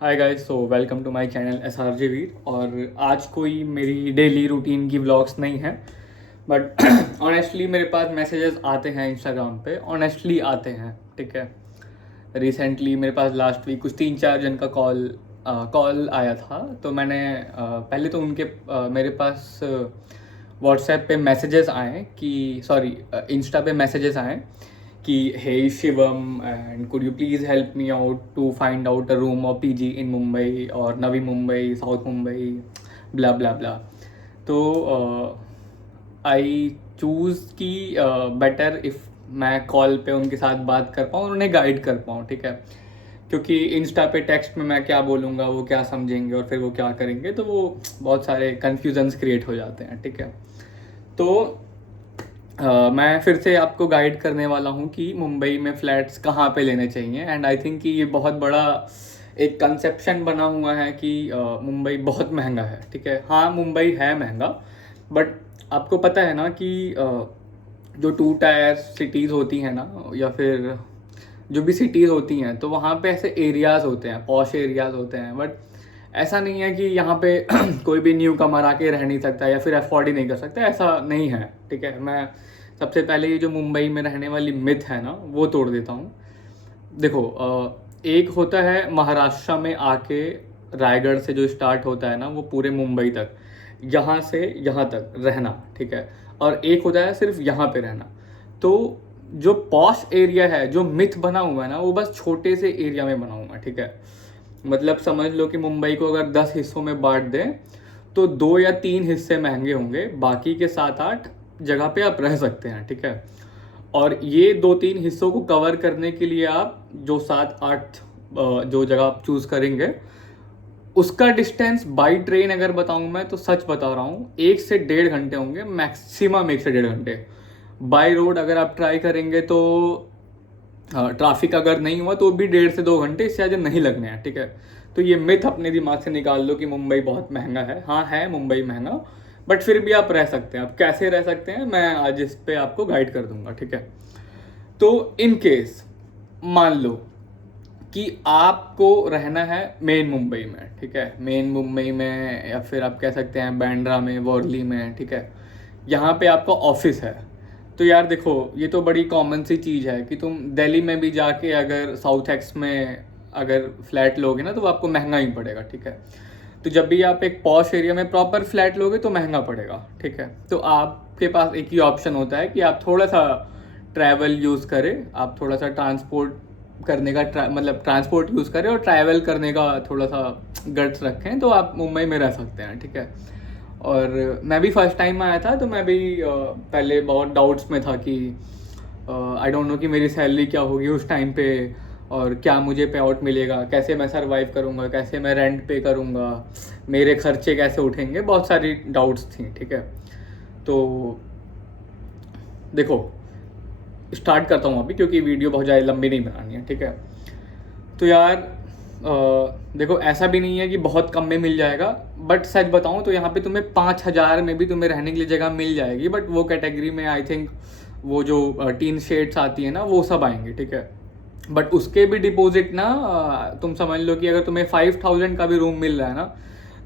Hi guys, so welcome to my channel SRJ Veer. और आज कोई मेरी डेली रूटीन की व्लॉग्स नहीं है, बट ऑनेस्टली मेरे पास मैसेजेस आते हैं इंस्टाग्राम पे। ऑनेस्टली आते हैं, ठीक है। रिसेंटली मेरे पास लास्ट वीक कुछ 3-4 जन का कॉल आया था। तो मैंने पहले तो उनके मेरे पास व्हाट्सएप पे मैसेजेस आए कि सॉरी इंस्टा पे मैसेजेस आए कि hey Shivam and could you please help me out to find out a room और पीजी इन मुंबई और Navi Mumbai, south Mumbai, blah blah blah. तो आई चूज़ कि बेटर इफ़ मैं कॉल पे उनके साथ बात कर पाऊँ और उन्हें गाइड कर पाऊँ, ठीक है। क्योंकि इंस्टा पे टेक्स्ट में मैं क्या बोलूँगा, वो क्या समझेंगे और फिर वो क्या करेंगे, तो वो बहुत सारे कन्फ्यूजन्स क्रिएट हो जाते हैं, ठीक है। तो मैं फिर से आपको गाइड करने वाला हूँ कि मुंबई में फ्लैट्स कहाँ पे लेने चाहिए। एंड आई थिंक कि ये बहुत बड़ा एक कंसेप्शन बना हुआ है कि मुंबई बहुत महंगा है, ठीक है। हाँ, मुंबई है महंगा, बट आपको पता है ना कि जो 2 टायर सिटीज़ होती हैं ना, या फिर जो भी सिटीज़ होती हैं, तो वहाँ पे ऐसे एरियाज़ होते हैं, पॉश एरियाज़ होते हैं। बट ऐसा नहीं है कि यहाँ पे कोई भी न्यू कमर आके रह नहीं सकता या फिर अफोर्ड ही नहीं कर सकता, ऐसा नहीं है, ठीक है। मैं सबसे पहले ये जो मुंबई में रहने वाली मिथ है ना, वो तोड़ देता हूँ। देखो, एक होता है महाराष्ट्र में आके रायगढ़ से जो स्टार्ट होता है ना, वो पूरे मुंबई तक, यहाँ से यहाँ तक रहना, ठीक है। और एक होता है सिर्फ यहाँ पे रहना। तो जो पॉश एरिया है, जो मिथ बना हुआ है ना, वो बस छोटे से एरिया में बना हुआ है, ठीक है। मतलब समझ लो कि मुंबई को अगर 10 हिस्सों में बांट दें तो 2 या 3 हिस्से महंगे होंगे, बाकी के 7-8 जगह पे आप रह सकते हैं, ठीक है। और ये 2-3 हिस्सों को कवर करने के लिए आप जो 7-8 जो जगह आप चूज करेंगे, उसका डिस्टेंस बाई ट्रेन अगर बताऊं मैं, तो सच बता रहा हूँ 1 से 1.5 घंटे होंगे, मैक्सिमम 1 से 1.5 घंटे। बाई रोड अगर आप ट्राई करेंगे तो ट्रैफिक अगर नहीं हुआ तो भी 1.5 से 2 घंटे, इससे ज़्यादा नहीं लगने हैं, ठीक है। तो ये मिथ अपने दिमाग से निकाल लो कि मुंबई बहुत महंगा है। हाँ, है मुंबई महंगा, बट फिर भी आप रह सकते हैं। आप कैसे रह सकते हैं, मैं आज इस पे आपको गाइड कर दूंगा, ठीक है। तो इन केस मान लो कि आपको रहना है मेन मुंबई में, ठीक है, मेन मुंबई में, या फिर आप कह सकते हैं बांद्रा में, वर्ली में, ठीक है। यहाँ पे आपका ऑफिस है। तो यार देखो, ये तो बड़ी कॉमन सी चीज़ है कि तुम दिल्ली में भी जाके अगर साउथ एक्स में अगर फ्लैट लोगे ना, तो वो आपको महंगा ही पड़ेगा, ठीक है। तो जब भी आप एक पॉश एरिया में प्रॉपर फ्लैट लोगे तो महंगा पड़ेगा, ठीक है। तो आपके पास एक ही ऑप्शन होता है कि आप थोड़ा सा ट्रैवल यूज़ करें, आप थोड़ा सा ट्रांसपोर्ट करने का मतलब ट्रांसपोर्ट यूज़ करें और ट्रैवल करने का थोड़ा सा गट्स रखें, तो आप मुंबई में रह सकते हैं, ठीक है। और मैं भी फर्स्ट टाइम आया था, तो मैं भी पहले बहुत डाउट्स में था कि आई डोंट नो कि मेरी सैलरी क्या होगी उस टाइम पे, और क्या मुझे पे आउट मिलेगा, कैसे मैं सरवाइव करूँगा, कैसे मैं रेंट पे करूँगा, मेरे खर्चे कैसे उठेंगे, बहुत सारी डाउट्स थी, ठीक है। तो देखो, स्टार्ट करता हूँ अभी, क्योंकि वीडियो बहुत ज़्यादा लंबी नहीं बनानी है, ठीक है। तो यार देखो, ऐसा भी नहीं है कि बहुत कम में मिल जाएगा, बट सच बताऊँ तो यहाँ पे तुम्हें 5,000 में भी तुम्हें रहने के लिए जगह मिल जाएगी। बट वो कैटेगरी में आई थिंक वो जो टीन शेड्स आती है ना, वो सब आएंगे, ठीक है। बट उसके भी डिपॉजिट ना, तुम समझ लो कि अगर तुम्हें 5,000 का भी रूम मिल रहा है ना,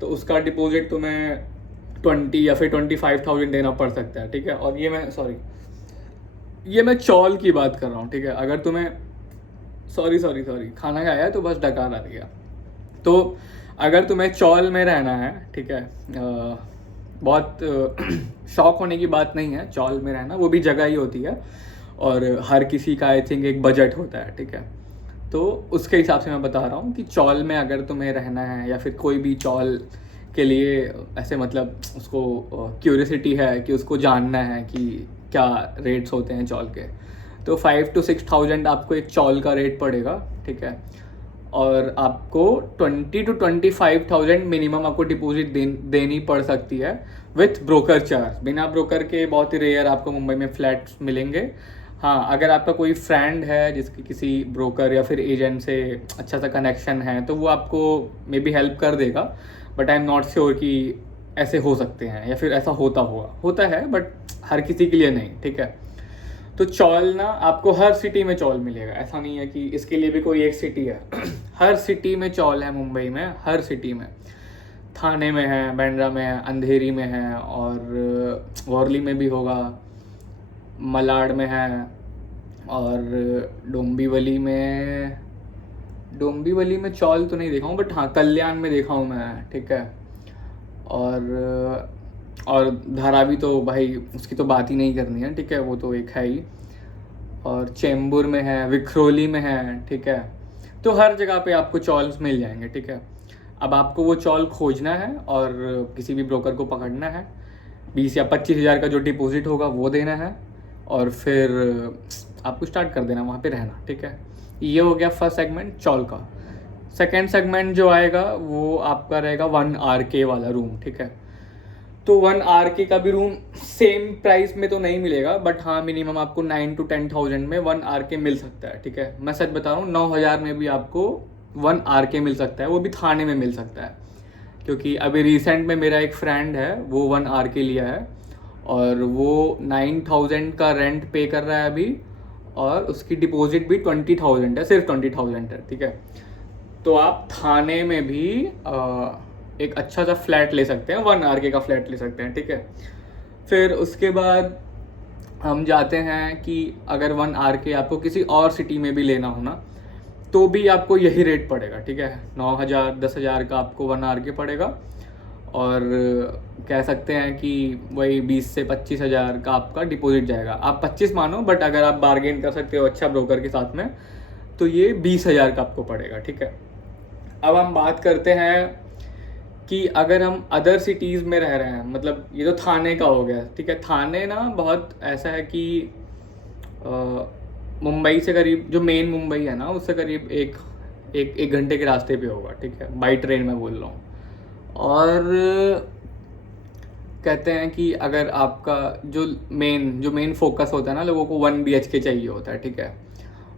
तो उसका डिपॉजिट तुम्हें 20 या फिर 25,000 देना पड़ सकता है, ठीक है। और ये मैं चौल की बात कर रहा हूँ, ठीक है। अगर तुम्हें सॉरी सॉरी सॉरी खाना खाया तो बस डकार आ गया। तो अगर तुम्हें चौल में रहना है, ठीक है, बहुत शौक होने की बात नहीं है चौल में रहना, वो भी जगह ही होती है, और हर किसी का आई थिंक एक बजट होता है, ठीक है। तो उसके हिसाब से मैं बता रहा हूँ कि चौल में अगर तुम्हें रहना है, या फिर कोई भी चौल के लिए ऐसे मतलब उसको क्यूरियोसिटी है कि उसको जानना है कि क्या रेट्स होते हैं चौल के, तो 5,000 to 6,000 आपको एक चौल का रेट पड़ेगा, ठीक है। और आपको 20,000 to 25,000 मिनिमम आपको डिपॉजिट देनी पड़ सकती है विथ ब्रोकर चार्ज। बिना ब्रोकर के बहुत ही रेयर आपको मुंबई में फ्लैट्स मिलेंगे। हाँ, अगर आपका कोई फ्रेंड है जिसकी किसी ब्रोकर या फिर एजेंट से अच्छा सा कनेक्शन है, तो वो आपको मे बी हेल्प कर देगा, but I am not sure कि ऐसे हो सकते हैं या फिर ऐसा होता है, बट हर किसी के लिए नहीं, ठीक है। तो चौल ना आपको हर सिटी में चौल मिलेगा, ऐसा नहीं है कि इसके लिए भी कोई एक सिटी है। हर सिटी में चौल है मुंबई में, हर सिटी में। थाने में है, बांद्रा में है, अंधेरी में है, और वर्ली में भी होगा, मलाड में है, और डोंबिवली में चौल तो नहीं देखा हूँ, बट हाँ कल्याण में देखा हूँ मैं, ठीक है। और धारावी तो भाई उसकी तो बात ही नहीं करनी है, ठीक है, वो तो एक है ही। और चेंबूर में है, विक्रोली में है, ठीक है। तो हर जगह पे आपको चॉल्स मिल जाएंगे, ठीक है। अब आपको वो चॉल खोजना है और किसी भी ब्रोकर को पकड़ना है, 20 या 25 हज़ार का जो डिपॉजिट होगा वो देना है, और फिर आपको स्टार्ट कर देना वहाँ पे रहना, ठीक है। ये हो गया फर्स्ट सेगमेंट चॉल का। सेकेंड सेगमेंट जो आएगा वो आपका रहेगा 1 RK वाला रूम, ठीक है। तो 1 RK का भी रूम सेम प्राइस में तो नहीं मिलेगा, बट हाँ मिनिमम आपको 9 to 10,000 में 1 RK मिल सकता है, ठीक है। मैं सच बता रहा हूँ, 9,000 में भी आपको 1 RK मिल सकता है, वो भी थाने में मिल सकता है। क्योंकि अभी रिसेंट में मेरा एक फ्रेंड है, वो 1 RK लिया है, और वो 9,000 का रेंट पे कर रहा है अभी, और उसकी डिपॉजिट भी 20,000 है, सिर्फ 20,000 है, ठीक है। तो आप थाने में भी एक अच्छा सा फ्लैट ले सकते हैं, 1 RK का फ्लैट ले सकते हैं, ठीक है। फिर उसके बाद हम जाते हैं कि अगर 1 RK आपको किसी और सिटी में भी लेना हो ना, तो भी आपको यही रेट पड़ेगा, ठीक है। 9,000 10,000 का आपको 1 RK पड़ेगा, और कह सकते हैं कि वही 20 से 25 हज़ार का आपका डिपॉजिट जाएगा। आप 25 मानो, बट अगर आप बार्गेन कर सकते हो अच्छा ब्रोकर के साथ में, तो ये 20,000 का आपको पड़ेगा, ठीक है। अब हम बात करते हैं कि अगर हम अदर सिटीज़ में रह रहे हैं, मतलब ये तो थाने का हो गया, ठीक है। थाने ना बहुत ऐसा है कि मुंबई से करीब, जो मेन मुंबई है ना, उससे करीब एक घंटे के रास्ते पे होगा, ठीक है, बाई ट्रेन में बोल रहा हूँ। और कहते हैं कि अगर आपका जो मेन फोकस होता है ना, लोगों को 1 BHK चाहिए होता है, ठीक है।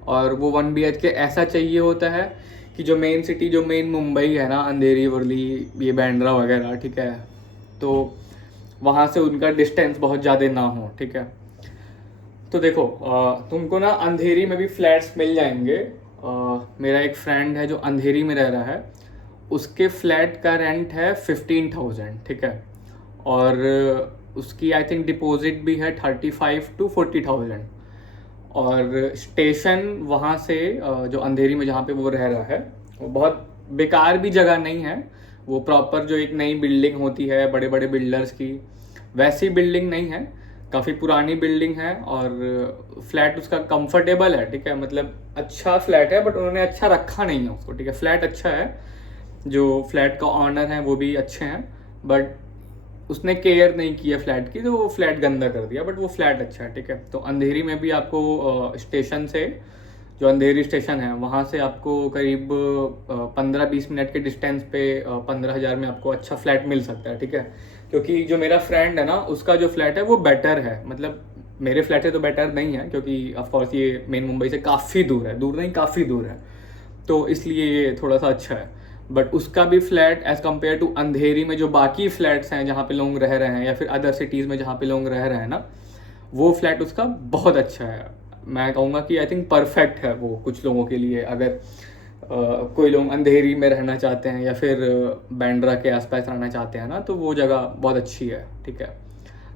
और वो 1 BHK ऐसा चाहिए होता है कि जो मेन सिटी, जो मेन मुंबई है ना, अंधेरी, वर्ली, ये बांद्रा वगैरह, ठीक है, तो वहाँ से उनका डिस्टेंस बहुत ज़्यादा ना हो, ठीक है। तो देखो तुमको ना अंधेरी में भी फ्लैट्स मिल जाएंगे। मेरा एक फ्रेंड है जो अंधेरी में रह रहा है, उसके फ्लैट का रेंट है 15,000, ठीक है। और उसकी आई थिंक डिपॉजिट भी है 35 to 40,000। और स्टेशन वहाँ से जो अंधेरी में जहाँ पे वो रह रहा है, वो बहुत बेकार भी जगह नहीं है। वो प्रॉपर जो एक नई बिल्डिंग होती है बड़े बड़े बिल्डर्स की, वैसी बिल्डिंग नहीं है, काफ़ी पुरानी बिल्डिंग है। और फ्लैट उसका कंफर्टेबल है, ठीक है, मतलब अच्छा फ्लैट है, बट उन्होंने अच्छा रखा नहीं है उसको, ठीक है। फ्लैट अच्छा है, जो फ्लैट का ऑनर है वो भी अच्छे हैं, बट उसने केयर नहीं किया फ्लैट की, तो वो फ्लैट गंदा कर दिया, बट वो फ्लैट अच्छा है, ठीक है। तो अंधेरी में भी आपको स्टेशन से, जो अंधेरी स्टेशन है वहाँ से आपको करीब 15-20 मिनट के डिस्टेंस पे 15,000 में आपको अच्छा फ्लैट मिल सकता है, ठीक है। क्योंकि जो मेरा फ्रेंड है ना, उसका जो फ्लैट है वो बेटर है, मतलब मेरे फ्लैट से तो बेटर नहीं है, क्योंकि ऑफकोर्स ये मेन मुंबई से काफ़ी दूर है, दूर नहीं काफ़ी दूर है, तो इसलिए ये थोड़ा सा अच्छा है। बट उसका भी फ्लैट एज़ कम्पेयर टू अंधेरी में जो बाकी फ्लैट्स हैं जहाँ पे लोग रह रहे हैं, या फिर अदर सिटीज़ में जहाँ पे लोग रह रहे हैं ना, वो फ्लैट उसका बहुत अच्छा है। मैं कहूँगा कि आई थिंक परफेक्ट है वो कुछ लोगों के लिए, अगर कोई लोग अंधेरी में रहना चाहते हैं या फिर बांद्रा के आसपास रहना चाहते हैं ना, तो वो जगह बहुत अच्छी है, ठीक है।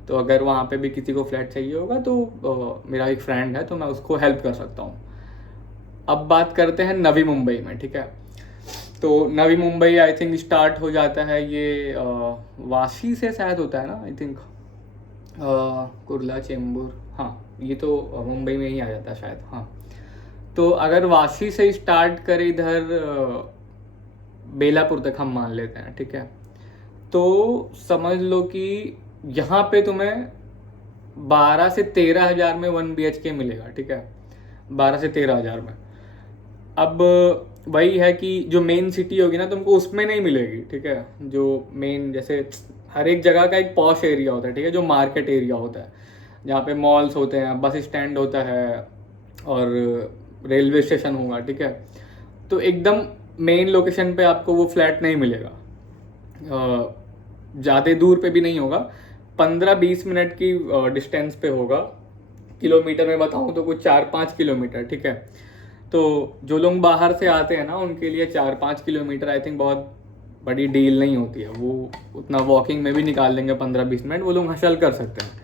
तो अगर वहाँ पे भी किसी को फ्लैट चाहिए होगा तो मेरा एक फ्रेंड है, तो मैं उसको हेल्प कर सकता हूँ। अब बात करते हैं नवी मुंबई में, ठीक है। तो Navi Mumbai I think start हो जाता है ये वाशी से शायद होता है ना, आई थिंक कुर्ला, चेंबूर, हाँ ये तो मुंबई में ही आ जाता है शायद, हाँ। तो अगर वाशी से स्टार्ट करें इधर बेलापुर तक हम मान लेते हैं, ठीक है, तो समझ लो कि यहाँ पे तुम्हें 12 से 13 हज़ार में 1 BHK मिलेगा, ठीक है, 12 से 13 हज़ार में। अब वही है कि जो मेन सिटी होगी ना, तुमको उसमें नहीं मिलेगी, ठीक है। जो मेन, जैसे हर एक जगह का एक पॉश एरिया होता है, ठीक है, जो मार्केट एरिया होता है, जहाँ पे मॉल्स होते हैं, बस स्टैंड होता है, और रेलवे स्टेशन होगा, ठीक है। तो एकदम मेन लोकेशन पे आपको वो फ्लैट नहीं मिलेगा, ज़्यादा दूर पे भी नहीं होगा, 15-20 मिनट की डिस्टेंस पे होगा। किलोमीटर में बताऊँ तो कुछ 4-5 किलोमीटर, ठीक है। तो जो लोग बाहर से आते हैं ना, उनके लिए 4-5 किलोमीटर आई थिंक बहुत बड़ी डील नहीं होती है। वो उतना वॉकिंग में भी निकाल लेंगे 15-20 मिनट, वो लोग हसल कर सकते हैं।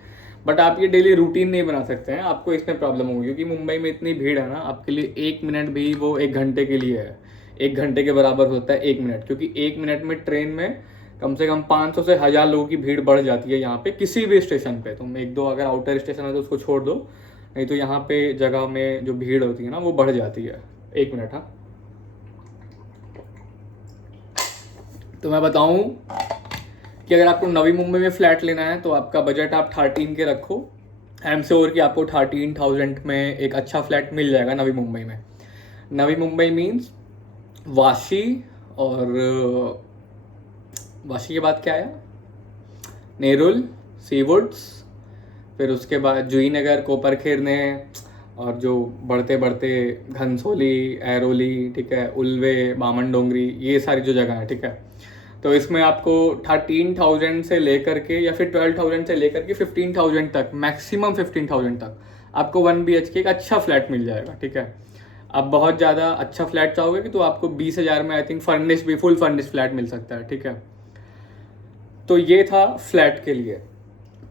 बट आप ये डेली रूटीन नहीं बना सकते हैं, आपको इसमें प्रॉब्लम होगी, क्योंकि मुंबई में इतनी भीड़ है ना, आपके लिए 1 मिनट भी वो 1 घंटे के लिए है। 1 घंटे के बराबर होता है 1 मिनट, क्योंकि 1 मिनट में ट्रेन में कम से कम 500 से 1000 लोगों की भीड़ बढ़ जाती है यहाँ पे किसी भी स्टेशन पे। तुम एक दो अगर आउटर स्टेशन है तो उसको छोड़ दो, नहीं तो यहाँ पे जगह में जो भीड़ होती है ना वो बढ़ जाती है। 1 मिनट, हाँ। तो मैं बताऊँ कि अगर आपको नवी मुंबई में फ्लैट लेना है तो आपका बजट आप 13 के रखो। आई एम श्योर कि आपको 13,000 में एक अच्छा फ्लैट मिल जाएगा नवी मुंबई में। नवी मुंबई मीन्स वाशी, और वाशी के बाद क्या आया, नेरुल, सीवुड्स, फिर उसके बाद जुई नगर, कोपरखेरने, और जो बढ़ते बढ़ते घनसोली, ऐरोली, ठीक है, उल्वे, बामन डोंगरी, ये सारी जो जगह है, ठीक है। तो इसमें आपको 13,000 से लेकर के या फिर 12,000 से लेकर के 15,000 तक, मैक्सिमम 15,000 तक आपको 1 BHK एक अच्छा फ्लैट मिल जाएगा, ठीक है। आप बहुत ज़्यादा अच्छा फ्लैट चाहोगे कि तो आपको 20,000 में आई थिंक फर्निश भी, फुल फर्निश फ्लैट मिल सकता है, ठीक है। तो ये था फ्लैट के लिए।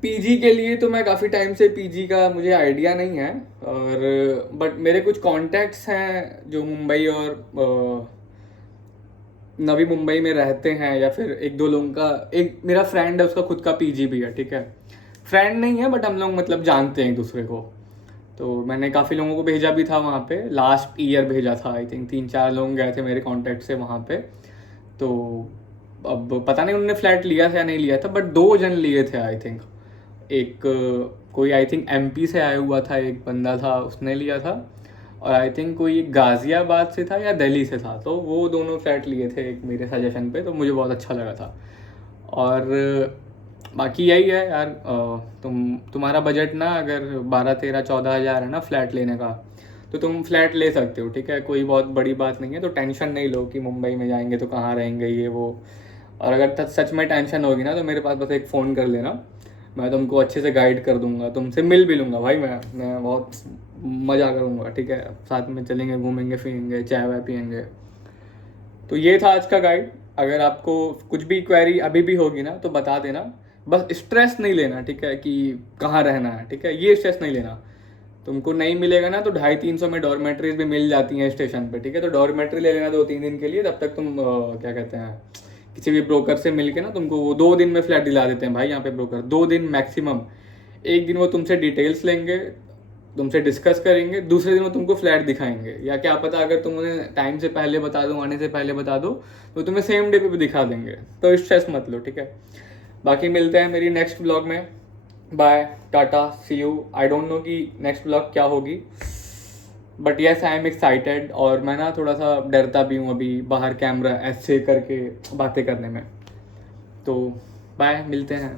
पीजी के लिए तो मैं काफ़ी टाइम से, पीजी का मुझे आइडिया नहीं है, और बट मेरे कुछ कॉन्टैक्ट्स हैं जो मुंबई और नवी मुंबई में रहते हैं, या फिर एक दो लोगों का, एक मेरा फ्रेंड है उसका खुद का पीजी भी है, ठीक है। फ्रेंड नहीं है बट हम लोग मतलब जानते हैं एक दूसरे को। तो मैंने काफ़ी लोगों को भेजा भी था वहाँ पे, लास्ट ईयर भेजा था आई थिंक, 3-4 लोग गए थे मेरे कॉन्टैक्ट से वहाँ पे। तो अब पता नहीं उन्होंने फ्लैट लिया था या नहीं लिया था, बट 2 जन लिए थे आई थिंक। एक कोई आई थिंक एमपी से आया हुआ था, एक बंदा था उसने लिया था, और आई थिंक कोई गाज़ियाबाद से था या दिल्ली से था। तो वो दोनों फ्लैट लिए थे एक मेरे सजेशन पे, तो मुझे बहुत अच्छा लगा था। और बाकी यही है यार, तुम्हारा बजट ना अगर 12-13-14 हज़ार है ना फ्लैट लेने का, तो तुम फ्लैट ले सकते हो, ठीक है। कोई बहुत बड़ी बात नहीं है, तो टेंशन नहीं लो कि मुंबई में जाएंगे तो कहाँ रहेंगे ये वो। और अगर सच में टेंशन होगी ना तो मेरे पास बस एक फ़ोन कर लेना, मैं तुमको अच्छे से गाइड कर दूंगा, तुमसे मिल भी लूँगा भाई। मैं बहुत मज़ा करूँगा, ठीक है। साथ में चलेंगे, घूमेंगे फिरेंगे, चाय वाय पियेंगे। तो ये था आज का गाइड। अगर आपको कुछ भी क्वेरी अभी भी होगी ना तो बता देना, बस स्ट्रेस नहीं लेना, ठीक है, कि कहाँ रहना है, ठीक है, ये स्ट्रेस नहीं लेना। तुमको नहीं मिलेगा ना तो 250-300 में डॉर्मेट्रीज भी मिल जाती हैं स्टेशन पे, ठीक है। तो डॉर्मेट्री ले लेना 2-3 दिन के लिए, तब तक तुम क्या कहते हैं, किसी भी ब्रोकर से मिल के ना तुमको वो 2 दिन में फ्लैट दिला देते हैं भाई यहाँ पे ब्रोकर, 2 दिन मैक्सिमम। एक दिन वो तुमसे डिटेल्स लेंगे, तुमसे डिस्कस करेंगे, दूसरे दिन वो तुमको फ्लैट दिखाएंगे, या क्या पता अगर तुम उन्हें टाइम से पहले बता दो, आने से पहले बता दो, तो तुम्हें सेम डे पे भी दिखा देंगे। तो स्ट्रेस मत लो, ठीक है। बाकी मिलते हैं मेरी नेक्स्ट ब्लॉग में। Bye, tata, see you. I don't know कि नेक्स्ट ब्लॉग क्या होगी, but yes I am excited. और मैं ना थोड़ा सा डरता भी हूँ अभी बाहर कैमरा ऐसे करके बातें करने में। तो बाय, मिलते हैं।